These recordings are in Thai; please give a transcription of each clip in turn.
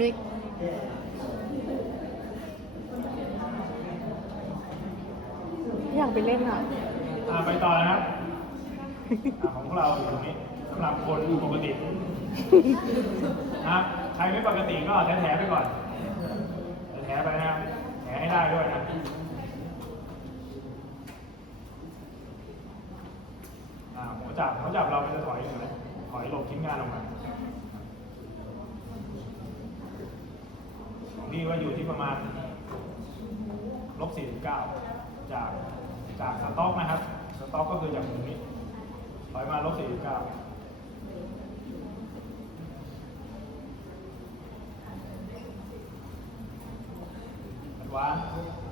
มิกอยากไปเล่นอะอ่าไปต่อนะครับอ่าของพวกเราอยู่ตรงนี้สำหรับคนปกตินะครับใครไม่ปกติก็แถๆไปก่อนแถๆไปนะครับแถให้ได้ด้วยนะอ่าหัวจับหัวจับเรามันจะถอยอยู่นะถอยหลบชิ้นงานออกมา ที่ว่าอยู่ที่ประมาณลบ49 จากจากสต็อกนะครับ สต็อกก็คือจากตรงนี้ถอยมาลบ49อั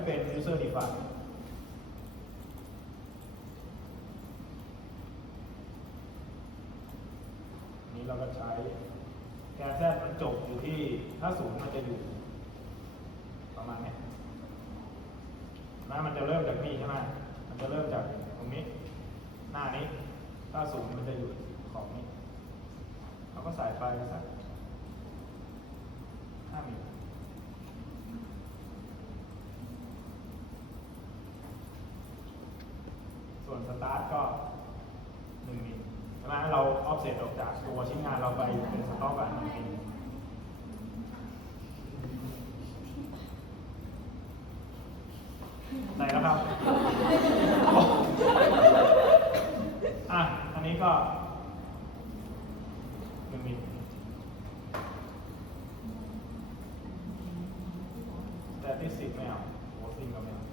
ใช้เป็น user define นี้เราก็ใช้แกนแซดมันจบอยู่ที่ถ้าศูนย์มันจะอยู่ ประมาณนี้นะมันจะเริ่มจากนี่ใช่ไหมมันจะเริ่มจากตรงนี้ หน้านี้ ถ้าสูงมันจะอยู่ขอบนี้เราก็ใส่ไปสักห้ามิลส่ วนสตาร์ทก็หนึ่งมิลใช่ไหมเราออฟเซตออกจากตัวชิ้นงานเราไปเป็นสต็อกอะหนึ่งมิลไหนแล้วครับ อะ อันนี้ก็หนึ่งมิลแต่ที่สิบไม่เอาโหซิงก็ไม่เอา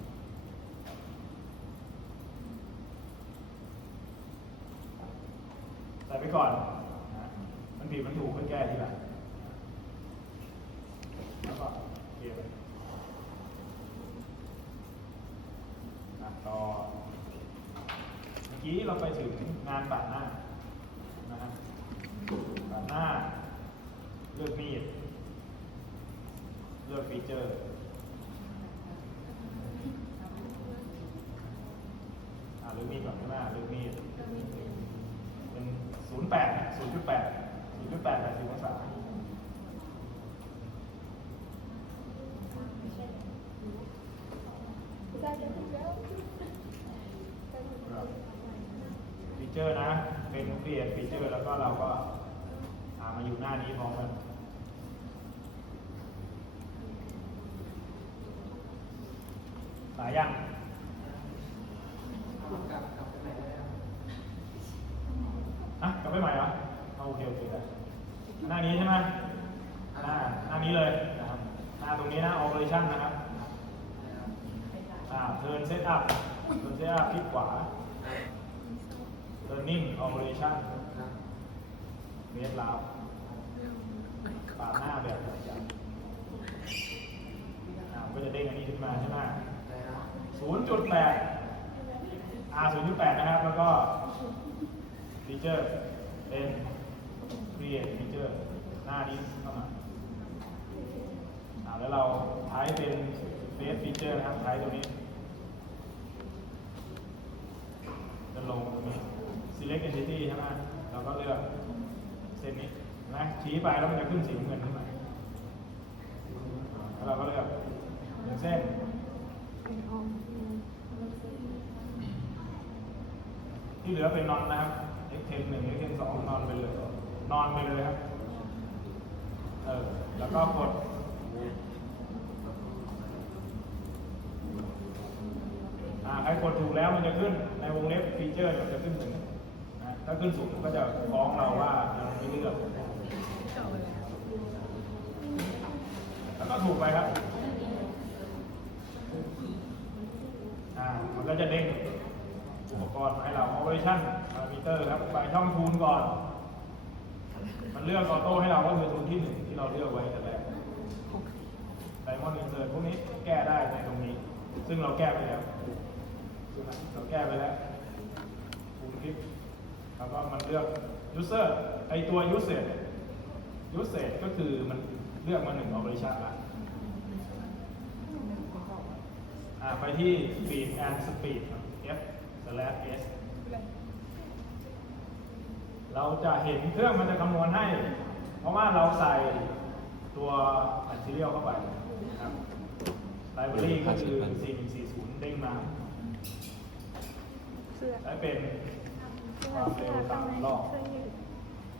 ใส่ไปก่อนนะ ไม่ถูกก็แก้ทีหลังแล้วก็เคลียร์ไปอะต่อเมื่อกี้เราไปถึงงานบาดหน้านะฮะบาดหน้า เลือกมีด เลือกฟีเจอร์ อ่าเลือกมีดก่อนใช่ไหมเลือกมีด เป็นศูนย์แปดศูนย์จุดแปดศูนย์จุดแปดแปดสิบองศา ฟีเจอร์นะ เป็นเปลี่ยนฟีเจอร์ แล้วก็เราก็อ่ามาอยู่หน้านี้พร้อมกันหลายอย่างฮะกลับไปใหม่เหรอเอาโอเคโอเคได้หน้านี้ใช่ไหมหน้าหน้านี้เลยนะครับหน้าตรงนี้นะ operation นะครับอ่า turn setup turn setup คลิกขวา learning operation เมตรลาวปาดหน้าแบบไหนจังอ่ามันก็จะเด้งอันนี้ขึ้นมาใช่ไหมศูนย์จุดแปดอาศูนย์จุดแปดนะครับ แล้วก็ฟีเจอร์เป็น create feature หน้านี้เข้ามาอ่าแล้วเราใช้เป็น face feature นะครับใช้ตรงนี้จะลงตรงนี้ select entity ใช่ไหมเราก็เลือกเส้นนี้นะชี้ไปแล้วมันจะขึ้นสีเงินขึ้นมาแล้วเราก็เลือกหนึ่งเส้นที่เหลือเป็นนอนนะครับ x 1 1 x 2นอนไปเลย นอนไปเลยครับ เออ แล้วก็กด อ่า ใครกดถูกแล้วมันจะขึ้น ในวงเล็บฟีเจอร์มันจะขึ้นหนึ่ง ถ้าขึ้นสูงก็จะฟ้องเราว่ายังไม่เลือกแล้วก็ถูกไปครับอ่ามันก็จะเด้งอุปกรณ์มาให้เรา operation parameter ครับ ไปช่องทูนก่อน มันเลือกออโต้ให้เราก็คือทูนที่หนึ่งที่เราเลือกไว้แต่แรกไดมอนด์อินเสิร์ตพวกนี้แก้ได้ในตรงนี้ ซึ่งเราแก้ไปแล้ว เราแก้ไปแล้วคูณคลิก แล้วก็มันเลือก user ไอตัว usage usage ก็คือมันเลือกมาหนึ่ง operation ละอ่าไปที่ speed and speed f slash s เราจะเห็นเครื่องมันจะคำนวณให้ เพราะว่าเราใส่ตัว material เข้าไปนะครับ library ก็คือ 4140 เด้งมาเสื้อและเป็น ความเร็วตามรอบเสื้อยืด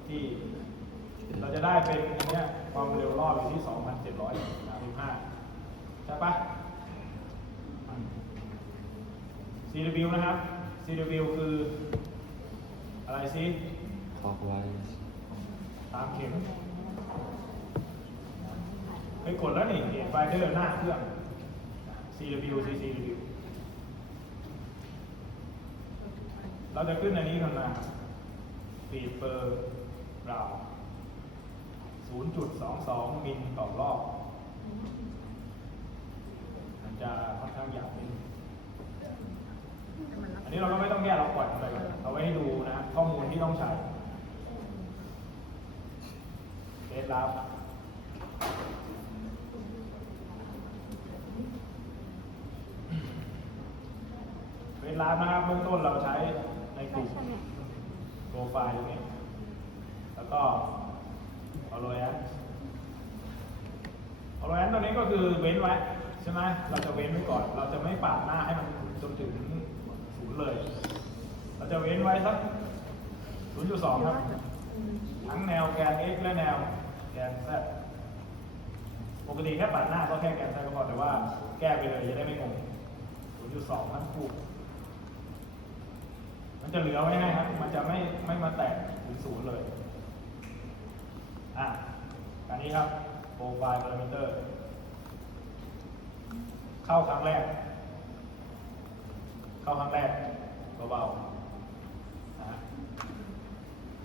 ที่ เราจะได้เป็นอันเนี้ยความเร็วรอบอยู่ที่ 2,735 ใช่ปะ CW นะครับ CW คืออะไรซิ clockwise ตามเข็มไปกดแล้วนี่เห็นไฟเดอร์หน้าเครื่อง CW CCW เราจะขึ้นอันนี้กันมาปีเปอร์ราว0.22 มิลต่อรอบ มันจะค่อนข้างหยาบนิดนึงอันนี้เราก็ไม่ต้องแก้เราปล่อยไปเอาไว้ให้ดูนะข้อมูลที่ต้องใช้เดทลับเวลับนะครับเบื้องต้นเราใช้ ในกลุ่มโปรไฟล์ตรงนี้แล้วก็ออโรแอนออโรแอนตัวนี้ก็คือเว้นไว้ใช่ไหมเราจะเว้นไว้ก่อน เราจะไม่ปาดหน้าให้มันจนถึงศูนย์เลย เราจะเว้นไว้สัก0.2ครับ ทั้งแนวแกน x และแนวแกน z ปกติแค่ปัดหน้าก็แค่แกน z ก็พอแต่ว่าแก้ไปเลยจะได้ไม่งง0.2ทั้งคู่ มันจะเหลือไว้ให้ครับ มันจะไม่ไม่มาแตกถึงศูนย์เลย อะอันนี้ครับโปรไฟล์พารามิเตอร์ เข้าครั้งแรก เข้าครั้งแรกเบาๆนะฮะ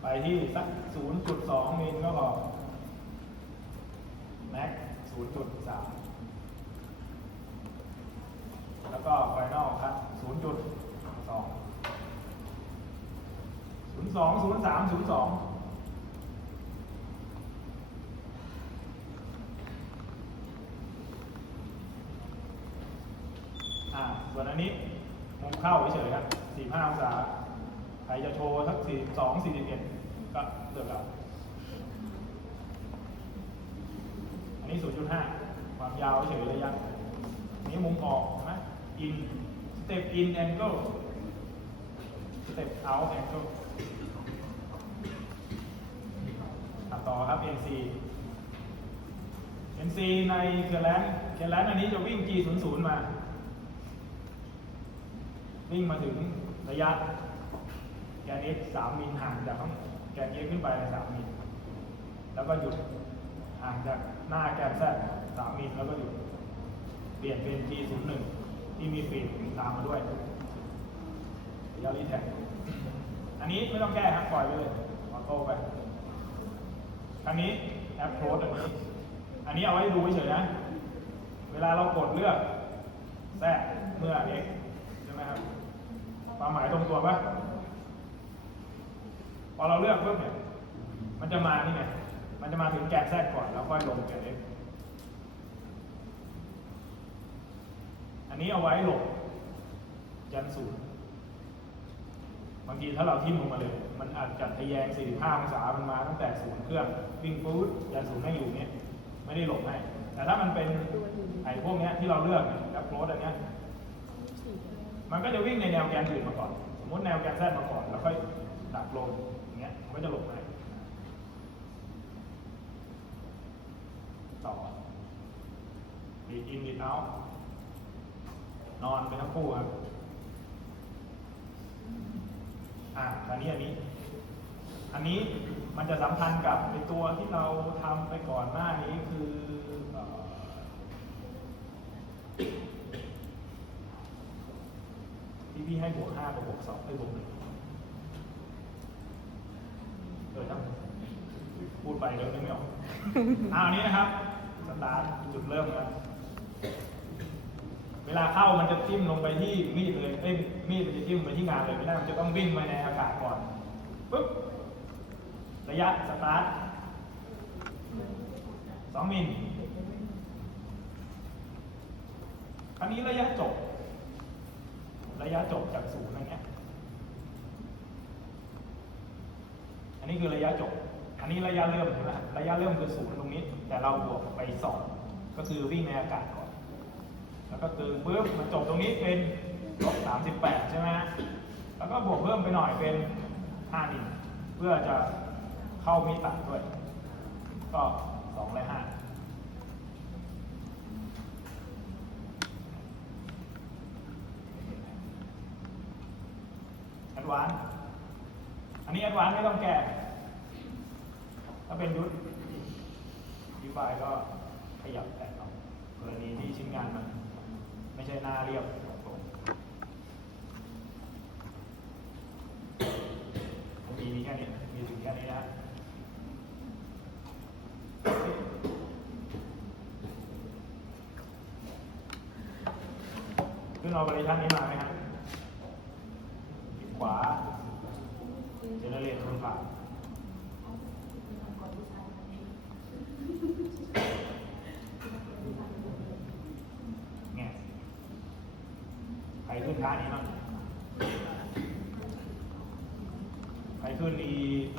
ไปที่สัก 0.2 มิลก็พอแม็ก0.3 แล้วก็ไฟนอลครับ สองศูนย์สามศูนย์สองอ่าส่วนอันนี้มุมเข้าเฉยๆครับสี่ห้าองศาใครจะโชว์ทักสี่สองสี่สิบเอ็ดก็เลือกเอาอันนี้ศูนย์จุดห้าความยาวเฉยระยะนี้มุมออกนะอินสเต็ปอินแองเกิลสเต็ปเอาแองเกิล ต่อครับ NC NC ในเคอร์แลนเคอร์แลนอันนี้จะวิ่ง G00 มา วิ่งมาถึงระยะแกน x 3มิลห่างจากข้างแกน x ขึ้นไป 3มิลแล้วก็หยุดห่างจากหน้าแกน z 3มิลแล้วก็หยุด เปลี่ยนเป็น G01 ที่มีฟีดตามมาด้วยยารีแท็กอันนี้ไม่ต้องแก้ครับปล่อยไปเลยออโต้ไป อันนี้แอปโพสอันนี้อันนี้เอาไว้ดูเฉยนะ เวลาเรากดเลือกแทรกเมื่อ x ใช่ไหมครับ ความหมายตรงตัวปะพอเราเลือกปุ๊บเนี่ย มันจะมานี่ไง มันจะมาถึงแกนแทรกก่อนแล้วค่อยลงแกน x อันนี้เอาไว้หลบยันศูนย์างทีถ้าเราทิ่มลงมาเลย มันอาจจะทะแยง 45 องศา มันมาตั้งแต่ศูนย์เครื่องวิ่งฟูดยันศูนย์ไม่อยู่เนี่ยไม่ได้หลบให้ แต่ถ้ามันเป็นไอ้พวกเนี้ยที่เราเลือกเนี่ยแอปโรดอันเนี้ยมันก็จะวิ่งในแนวแกนอื่นมาก่อน สมมติแนวแกนแซดมาก่อน แล้วค่อยดักลงอย่างเงี้ยมันก็จะหลบให้ต่อดีดอินดีดเอานอนไปทั้งคู่ครับ อ่าคราวนี้อันนี้ อันนี้มันจะสัมพันธ์กับในตัวที่เราทำไปก่อนหน้านี้คือเอ่อที่พี่ให้บวกห้ากับบวกสองให้บวกหนึ่งเออครับพูดไปแล้วนึกไม่ออกอ่าอันนี้นะครับ สตาร์ทจุดเริ่มนะเว ลาเข้ามันจะจิ้มลงไปที่มีดเลยเอ้ยมีดมันจะจิ้มไปที่งานเลยไม่ได้มันจะต้องวิ่งไปในอากาศก่อนปุ๊บระยะสตาร์ทสองมิลอันนี้ระยะจบ ระยะจบจากศูนย์นั่นเนี่ยอันนี้คือระยะจบ อันนี้ระยะเริ่มใช่ไหมระยะเริ่มคือศูนย์ตรงนี้ แต่เราบวกไปสองก็คือวิ่งในอากาศ แล้วก็คือปุ๊บมันจบตรงนี้เป็นลบสามสิบแปดใช่ไหมแล้วก็บวกเพิ่มไปหน่อยเป็นห้ามิลเพื่อจะเข้ามีตัดด้วย ก็สองและห้าแอดวานอันนี้แอดวานไม่ต้องแก้ถ้าเป็นยุทธดีไฟก็ขยับแต่เอากรณีที่ชิ้นงานมัน ไม่ใช่หน้าเรียบตรงๆมีมีแค่นี้มีถึงแค่นี้นะขึ้นออเปอเรชั่นนี้มาไหมฮะขวาเจเนเรตคนผ่าน เนี่ยใครขึ้นท่านี้บ้างใครขึ้นอี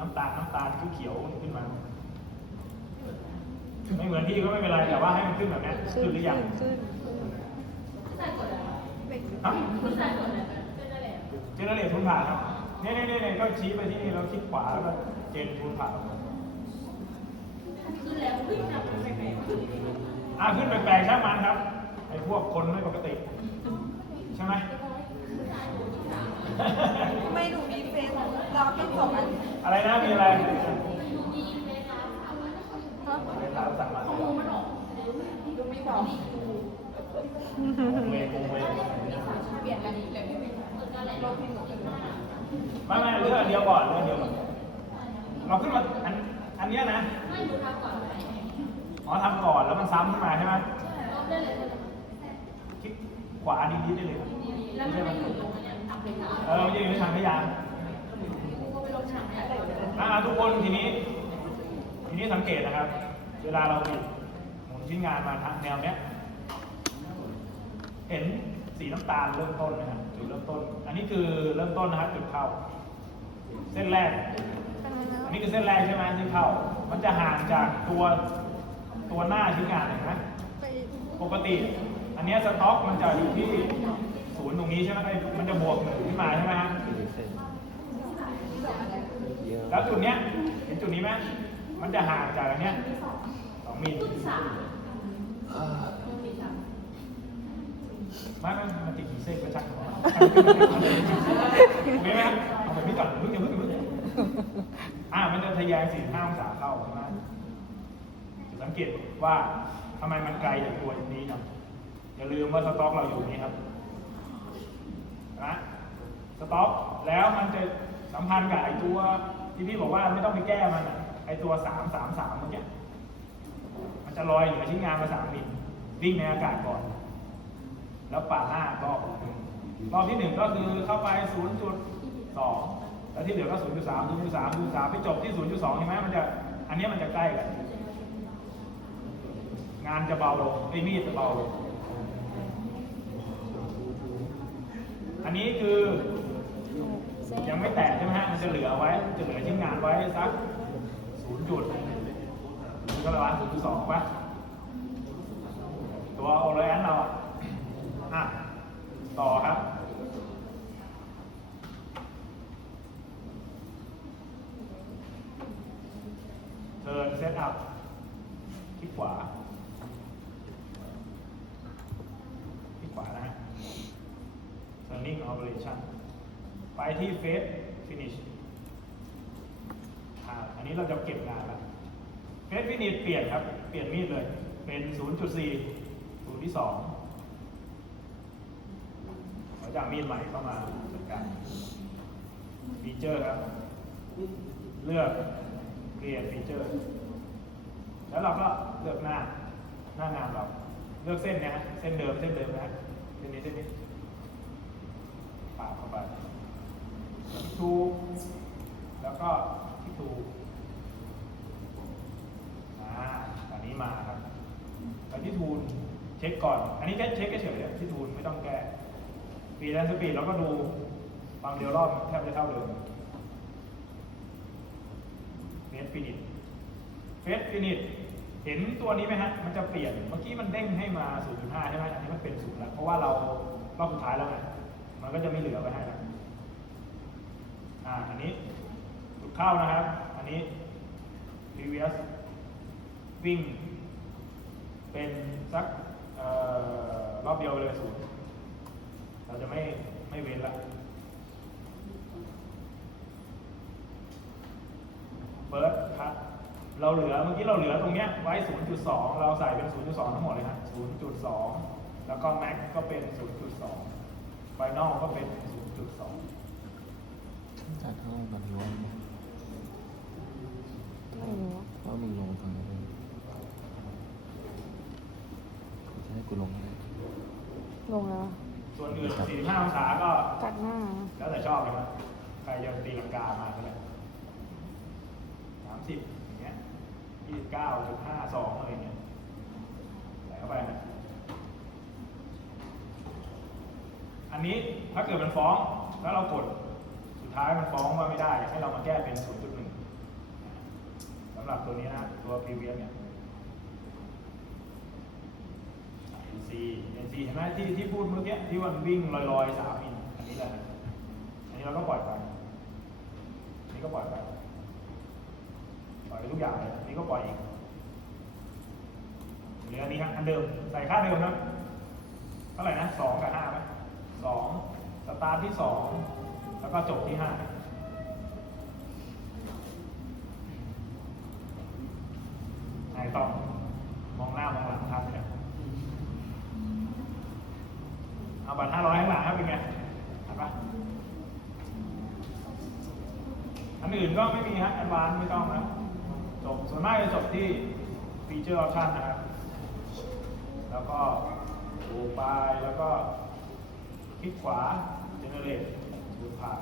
น้ำตาลน้ำตาลเขียวๆขึ้นมา ไม่เหมือนพี่ก็ไม่เป็นไรแต่ว่าให้มันขึ้นแบบนี้ขึ้นหรือยังขึ้นฮะเจเนเรตทุนผ่านครับเนี่ยเนี่ยเนี่ยก็ชี้ไปที่นี่แล้วคลิกขวาแล้วก็เจนทุนผ่านอะขึ้นแปลกๆช่างมันครับไอ้พวกคนไม่ปกติ ใช่ไหมไม่ดูมี เฟซเราต้องสองอันอะไรนะมีอะไรฮะเวลาสั่งมาดูไม่บอกวงเวงวงเวงเปลี่ยนกันอีกเลยลบพิมพ์หนูขึ้นมาไม่ไม่เลือกอันเดียวก่อนเลือกอันเดียวก่อนเราขึ้นมาอันอันเนี้ยนะอ๋อทำก่อนแล้วมันซ้ำขึ้นมาใช่ไหมคลิกขวาดีๆได้เลยครับไม่ใช่มันเออมันจะอยู่ในถังขยะ อ่าทุกคนทีนี้ ทีนี้สังเกตนะครับ เวลาเราบิดหมุนชิ้นงานมาทางแนวเนี้ย เห็นสีน้ำตาลเริ่มต้นนะครับจุดเริ่มต้น อันนี้คือเริ่มต้นนะครับจุดเข้า เส้นแรก อันนี้คือเส้นแรกใช่ไหมที่เข้า มันจะห่างจากตัวตัวหน้าชิ้นงานเห็นไหมปกติ อันนี้สต็อกมันจะอยู่ที่ศูนย์ตรงนี้ใช่ไหมมันจะบวกหนึ่งขึ้นมาใช่ไหมฮะ แล้วจุดเนี้ยเห็นจุดนี้ไหมมันจะห่างจากอันเนี้ยสองมิลอ่าไม่ไม่มันติดกี่เส้นก็ช่างมันโอเคไหมครับเอาแบบนี้ก่อนอย่าเพิ่งอย่าเพิ่งอย่าเพิ่งอ่ามันจะทะแยงสี่ห้าองศาเข้าใช่ไหมจะสังเกตว่าทำไมมันไกลจากตัวนี้ครับอย่าลืมว่าสต็อกเราอยู่นี้ครับนะสต็อกแล้วมันจะสัมพันธ์กับไอ้ตัว ที่พี่บอกว่าไม่ต้องไปแก้มันอะไอตัวสามสามสามเมื่อกี้มันจะลอยอยู่ในชิ้นงานมาสามมิลวิ่งในอากาศก่อน แล้วปาดหน้ารอบหนึ่งรอบที่หนึ่งก็คือเข้าไป0.2แล้วที่เหลือก็0.3 0.3 0.3ไปจบที่0.2เห็นไหมมันจะ อันนี้มันจะใกล้กัน งานจะเบาลงไอ้มีดจะเบาลงอันนี้คือ ยังไม่แตะใช่ไหมฮะ มันจะเหลือไว้ จะเหลือชิ้นงานไว้สัก 0. จุดก็ประมาณ0.2ป่ะตัวโอเลนเราอะอะ ต่อครับเทิร์นเซตอัพคลิกขวาคลิกขวานะฮะ turning operation ไปที่ face finish อ่าอันนี้เราจะเก็บงานแล้ว face finish เปลี่ยนครับ เปลี่ยนมีดเลย เป็น 0.4ศูนย์ที่สองเราจะมีดใหม่เข้ามาจัดการฟีเจอร์ครับ เลือก create feature แล้วเราก็เลือกหน้าหน้างานเรา เลือกเส้นเนี้ยฮะเส้นเดิมเส้นเดิมนะฮะเส้นนี้เส้นนี้ปาดเข้าไป คลิกทูแล้วก็คลิกทูอ่านี้มาครับไปที่ทูลเช็คก่อน อันนี้แค่เช็คเฉยๆที่ทูลไม่ต้องแก้ปีแลนสปีดเราก็ดูความเร็วรอบแทบจะเท่าเดิมเฟสฟินิชเฟสฟินิชเห็นตัวนี้ไหมฮะ มันจะเปลี่ยน เมื่อกี้มันเด้งให้มา 0.5 ใช่ไหมอันนี้มันเป็น 0 แล้ว เพราะว่าเรารอบสุดท้ายแล้วไง มันก็จะไม่เหลือไว้ให้แล้ว อ่าอันนี้จุดเข้านะครับ อันนี้ previous วิ่ง เป็นสักออรอบเดียวเลยศูนย์เราจะไม่ไม่เว้นละ เบิร์ดคัดเราเหลือเมื่อกี้เราเหลือตรงเนี้ยไว้ 0.2 เราใส่เป็น 0.2 ทั้งหมดเลยฮะ0.2 แล้วก็แม็กก็เป็น 0.2ไฟนอลก็เป็น 0.2 จัดห้องแบบนี้ไม่รู้อะว่ามึงลงทางไหนจะให้กูลงได้ลงแล้วอะส่วนอื่น45องศาก็กัดหน้า แล้วแต่ชอบเลยนะใครจะตีลังกามาก็ได้สามสิบอย่างเงี้ยยี่สิบเก้าจุดห้าสองอะไรเงี้ยใส่เข้าไปนะอันนี้ถ้าเกิดมันฟ้องแล้วเรากดสุด ท้ายมันฟ้องว่าไม่ได้ให้เรามาแก้เป็น 0.1สำหรับตัวนี้นะ ตัว previous เนี่ย NC NC เห็นไหมที่ที่พูดเมื่อกี้ที่มันวิ่งลอยๆสามมิลอันนี้แหละอันนี้เราก็ปล่อยไปอันนี้ก็ปล่อยไปปล่อยไปทุกอย่างเลยอันนี้ก็ปล่อยอีกเหลืออันนี้ครับอันเดิมใส่ค่าเดิมนะเท่าไหร่นะสองกับห้าไหมสองสตาร์ทที่สอง แล้วก็จบที่ห้าไหนต่อมองหน้ามองหลังทำเนี่ยเอาบัตรห้าร้อยข้างหลังครับเป็นไงเห็นปะอันอื่นก็ไม่มีฮะแอดวานไม่ต้องนะจบส่วนมากจะจบที่ฟีเจอร์ออปชันนะครับ แล้วก็ดูไปแล้วก็คลิกขวา generate ดูผ่าน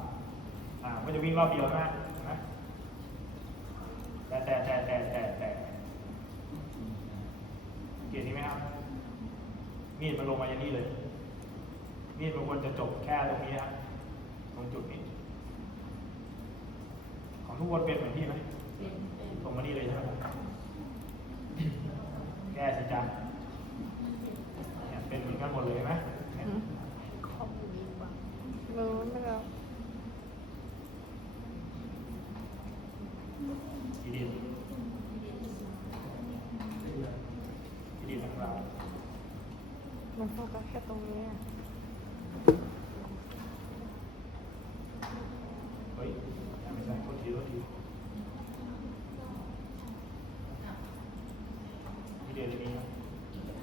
อ่าก็จะวิ่งรอบเดียวนะเห็นไหมแต่แต่แต่แต่แต่แต่เกียรนี้ไหมครับ มีดมันลงมาอย่างนี้เลย มีดมันควรจะจบแค่ตรงนี้ฮะตรงจุดนี้ ของทุกคนเป็นเหมือนพี่ไหมเป็นเป็นตรงมานี่เลยใช่ไหมแก้สิจ๊ะเนี่ยเป็นเหมือนกันหมดเลยเห็นไหมเนี่ยหืมรู้ไม่แล้ว อีดินอีดินของเรา มันโฟกัสแค่ตรงนี้อะ เฮ้ยยังไม่ใช่โทษทีโทษทีอีดินจะมีไหม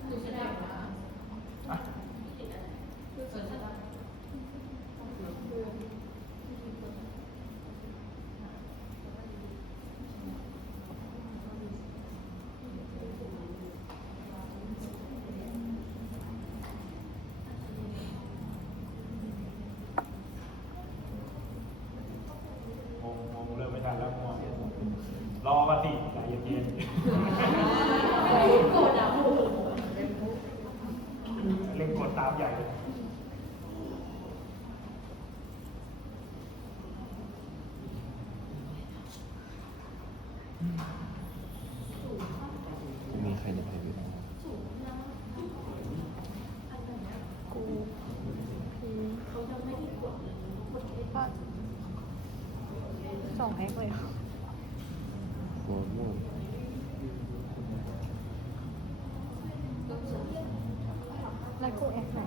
ดูจะได้ไหม อะ คือสนใจได้ งงงงเริ่มไม่ทันแล้วงงรอมาสิใจเย็นๆ โกรธอะโอ้โห เล่นกดตามใหญ่เลย มีใครในไพวิท กูพีก็ สองแพ็คเลยเหรอโคตรโม่แล้วกูแอคไหน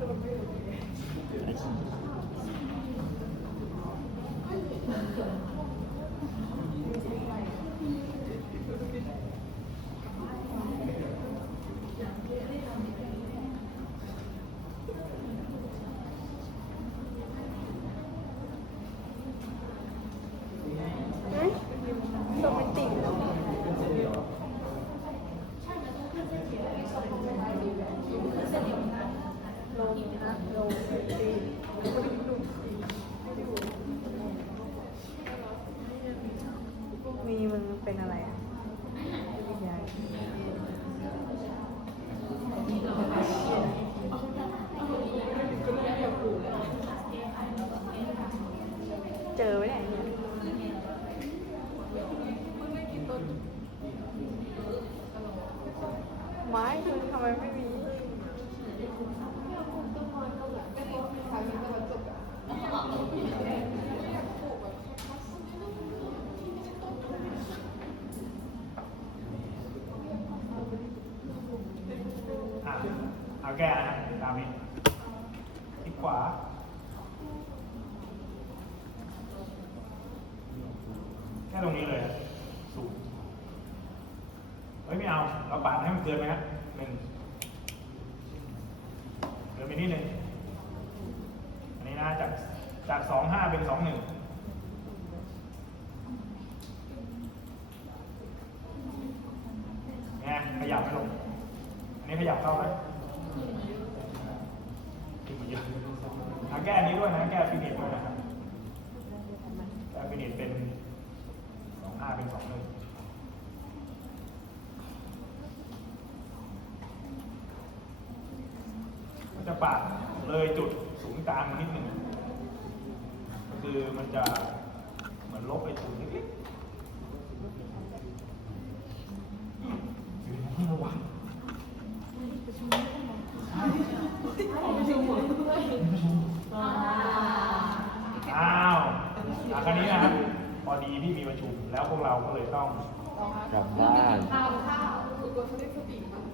มีมึงเป็นอะไรอะยาย ตรงนี้เลยอะสูงเฮ้ยไม่เอา เราปาดให้มันเกินไหมฮะหนึ่งเกินไปนิดนึงอันนี้นะจากจากสองห้าเป็นสองหนึ่งเนี่ยขยับไม่ลง อันนี้ขยับเข้าไหมขึ้นมาเยอะอะแก้อันนี้ด้วยนะ แก้ฟินิชด้วยนะครับ แก้ฟินิชเป็นสองห้าเป็นสองหนึ่งมันจะปาด เลยจุดศูนย์กลางมนิดหนึ่งก็คือมันจะเหมือนลบไปศูนย์นิดๆอยู่ในที่ระวัง อ้าวอาคันนี้นะครับ พอดีพี่มีประชุม แล้วพวกเราก็เลยต้อง กลับบ้าน ข้าวข้าวคือกดเขาได้สติมั้ง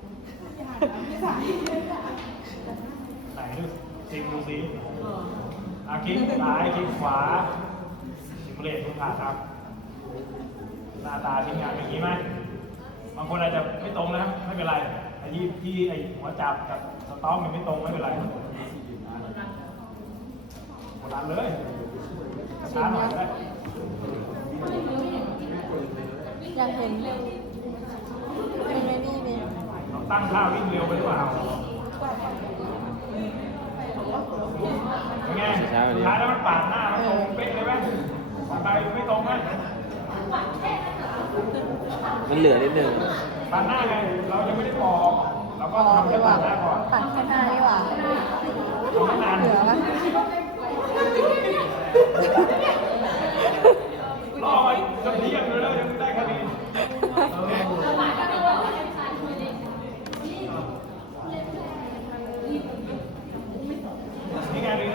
ไม่ใส่ ไหน ดูซิมดูซิอาคลิกซ้ายคลิกขวาซิมเลตทุกผ่านครับ หน้าตาทีมงานอย่างนี้ไหมบางคนอาจจะไม่ตรงนะ ไม่เป็นไรไอ้ที่ที่ไอ้หัวจับกับสต๊อกมันไม่ตรงไม่เป็นไรกดดันเลยช้าหน่อยก็ได้อยากเห็นเป็นไงนี่นี่เราตั้งค่าวิ่งเร็วไปหรือเปล่าเป็น ไงสุดท้ายแล้วมันปาดหน้ามันตรงเป๊ะเลยไหมปาดไปไม่ตรงไหมมันเหลือนิดนึงปาดหน้าไง เรายังไม่ได้ปอกเราก็อ๋อทำดีแค่กว่าปาดหน้าก่อนตัดแค่หน้าดีกว่าทำไม่นานเหลือปะ รอไปจนเที่ยงเลยแล้วยังไม่ได้คะแนน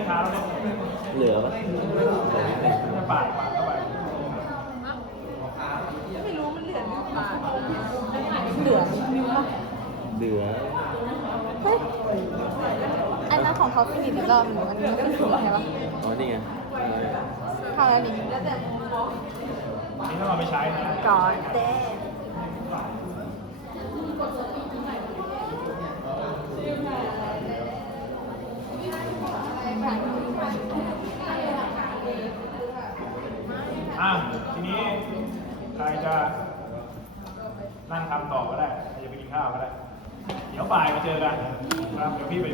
นี่ไงดึงขาเราเนี่ยเหลือปะเหลือนิดนึงจะปาดปาดเข้าไปไม่รู้มันเหลือหรือเปล่าเหลือเหลือเฮ้ยอันนั้นของเขาฟินิชอีกรอบหนึ่งอันนี้ก็ถูกใช่ปะอ๋อนี่ไงเข้าแล้วนี่นี่ต้องเอาไปใช้นะก่อนเด้ อะทีนี้ใค รจะนั่งทำต่อก็ได้ใครจะไปกินข้าวก็ได้ เดี๋ยวบ่ายมาเจอกันครับเดี๋ยวพี่ไป